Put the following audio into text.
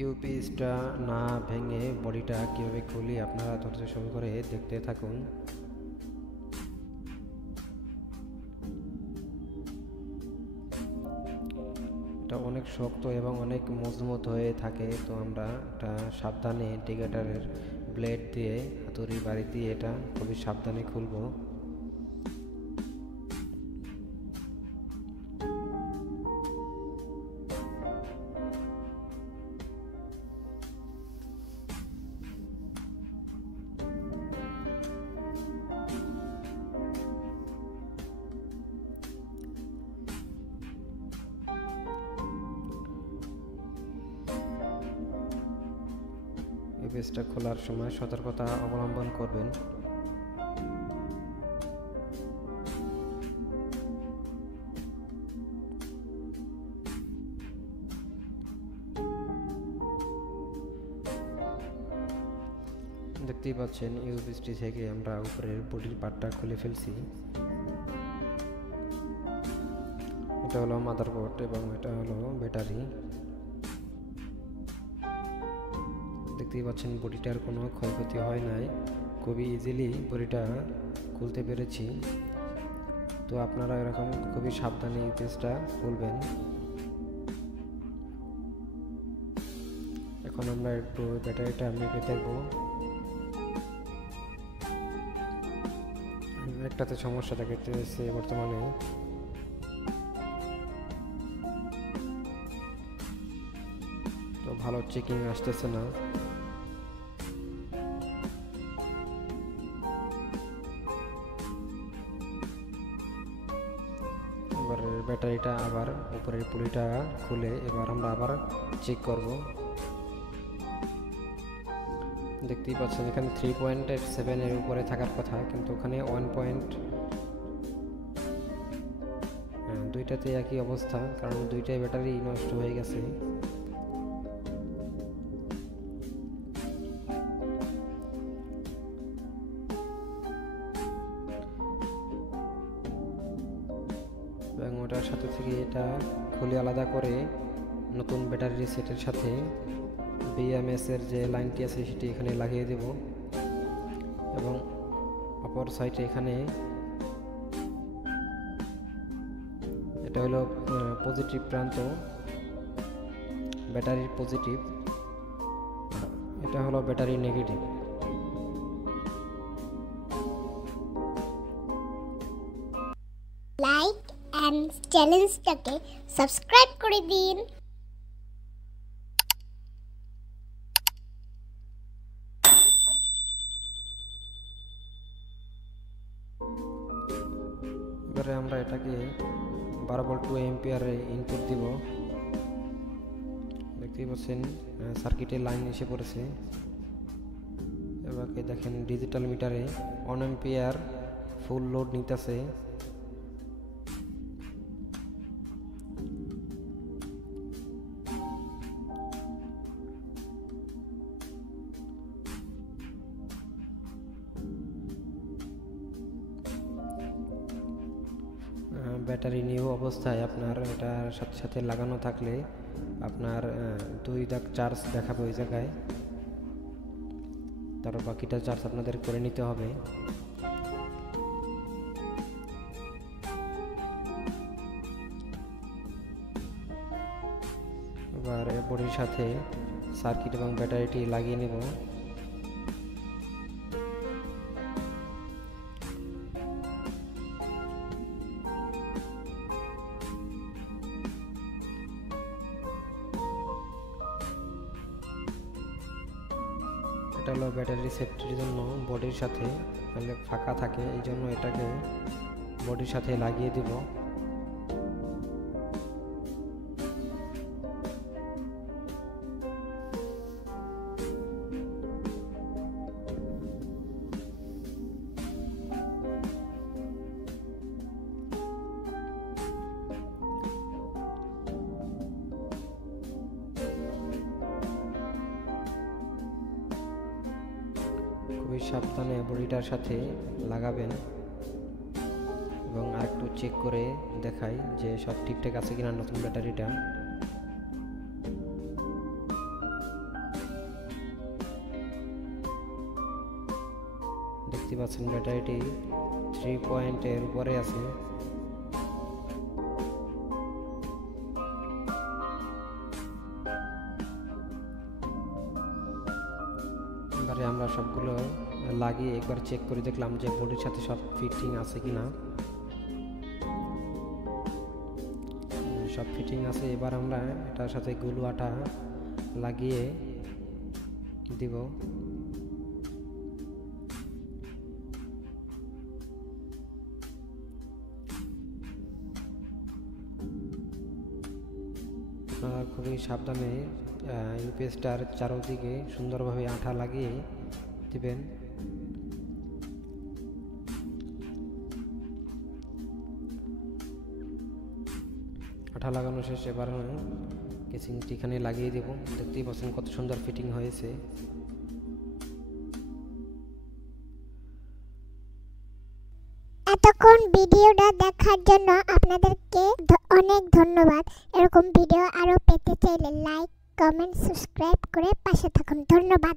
ইউপিএসটা না ভেঙে বডিটা কীভাবে খুলি আপনারা ধৈর্য সহকারে দেখতে থাকুন। এটা অনেক শক্ত এবং অনেক মজবুত হয়ে থাকে, তো আমরা এটা সাবধানে ইন্ডিকেটরের ব্লেড দিয়ে হাতুড়ি বাড়ি দিয়ে এটা খুবই সাবধানে খুলব। ইউপিএসটা খোলার সময় সতর্কতা অবলম্বন করবেন। দেখতেই পাচ্ছেন ইউপিএসটি থেকে আমরা উপরের বডির পার্টটা খুলে ফেলছি। এটা হলো মাদারবোর্ড এবং এটা হলো ব্যাটারি। দেখতেই পাচ্ছেন বডিটার কোনো ক্ষয়ক্ষতি হয় নাই, খুবই ইজিলি বডিটা খুলতে পেরেছি। তো আপনারা এরকম খুবই সাবধানে ইউপিএসটা খুলবেন। এখন আমরা একটু ব্যাটারিটা মেপে দেখব। একটাতে সমস্যা দেখাচ্ছে বর্তমানে। তো ভালো চেকিং আসতেছে না। এবার ব্যাটারিটা আবার উপরের পুলিটা খুলে এবার আমরা আবার চেক করব। দেখতেই পাচ্ছেন এখানে 3.7 এর উপরে থাকার কথা, কিন্তু ওখানে 1. দুইটাতে একই অবস্থা, কারণ দুইটাই ব্যাটারি নষ্ট হয়ে গেছে। এবং ওটার সাথে থেকে এটা খুলে আলাদা করে নতুন ব্যাটারি সেটের সাথে বিএমএস এর যে লাইনটি আছে সেটি এখানে লাগিয়ে দেব। এবং অপর সাইডে এখানে এটা হলো পজিটিভ প্রান্ত, ব্যাটারির পজিটিভ, এটা হলো ব্যাটারি নেগেটিভ। লাইক এন্ড চ্যানেলটাকে সাবস্ক্রাইব করে দিন। এবারে আমরা এটাকে 12 ভোল্ট 2 অ্যাম্পিয়ারে ইনপুট দিব। দেখতেই পাচ্ছেন সার্কিটের লাইন এসে পড়েছে। এবারে দেখেন ডিজিটাল মিটারে 1 অ্যাম্পিয়ার ফুল লোড নিতেছে। ব্যাটারি নিউ অবস্থায় আপনার এটার সাথে সাথে লাগানো থাকলে আপনার 2 দাগ চার্জ দেখাবে ওই জায়গায়, তারপর বাকিটা চার্জ আপনাদের করে নিতে হবে। এবার বডির সাথে সার্কিট এবং ব্যাটারিটি লাগিয়ে নেব। এটা হলো ব্যাটারি সেফটির জন্য বডির সাথে ফাঁকা থাকে, এই জন্য এটাকে বডির সাথে লাগিয়ে দিব। খুবই সাবধানে বডিটার সাথে লাগাবেন এবং আরেকটু চেক করে দেখাই যে সব ঠিকঠাক আছে কিনা নতুন ব্যাটারিটা। দেখতে পাচ্ছেন ব্যাটারিটি 3 পয়েন্টের উপরে আছে। এবারে আমরা সবগুলো লাগিয়ে একবার চেক করে দেখলাম যে বোর্ডের সাথে সব ফিটিং আছে কিনা। সব ফিটিং আছে। এবার আমরা এটার সাথে গ্লু আঠা লাগিয়ে দিব। আপনারা খুবই সাবধানে ইউপিএসটার চারদিকে সুন্দরভাবে আঠা লাগিয়ে দিবেন। আঠা লাগানো শেষ। এবার কেসিংটি এখানে লাগিয়ে দেব। দেখতেই পাচ্ছেন কত সুন্দর ফিটিং হয়েছে। এতক্ষণ ভিডিওটা দেখার জন্য আপনাদেরকে অনেক ধন্যবাদ। এরকম ভিডিও আরো পেতে চাইলে লাইক, কমেন্ট, সাবস্ক্রাইব করে পাশে থাকুন। ধন্যবাদ।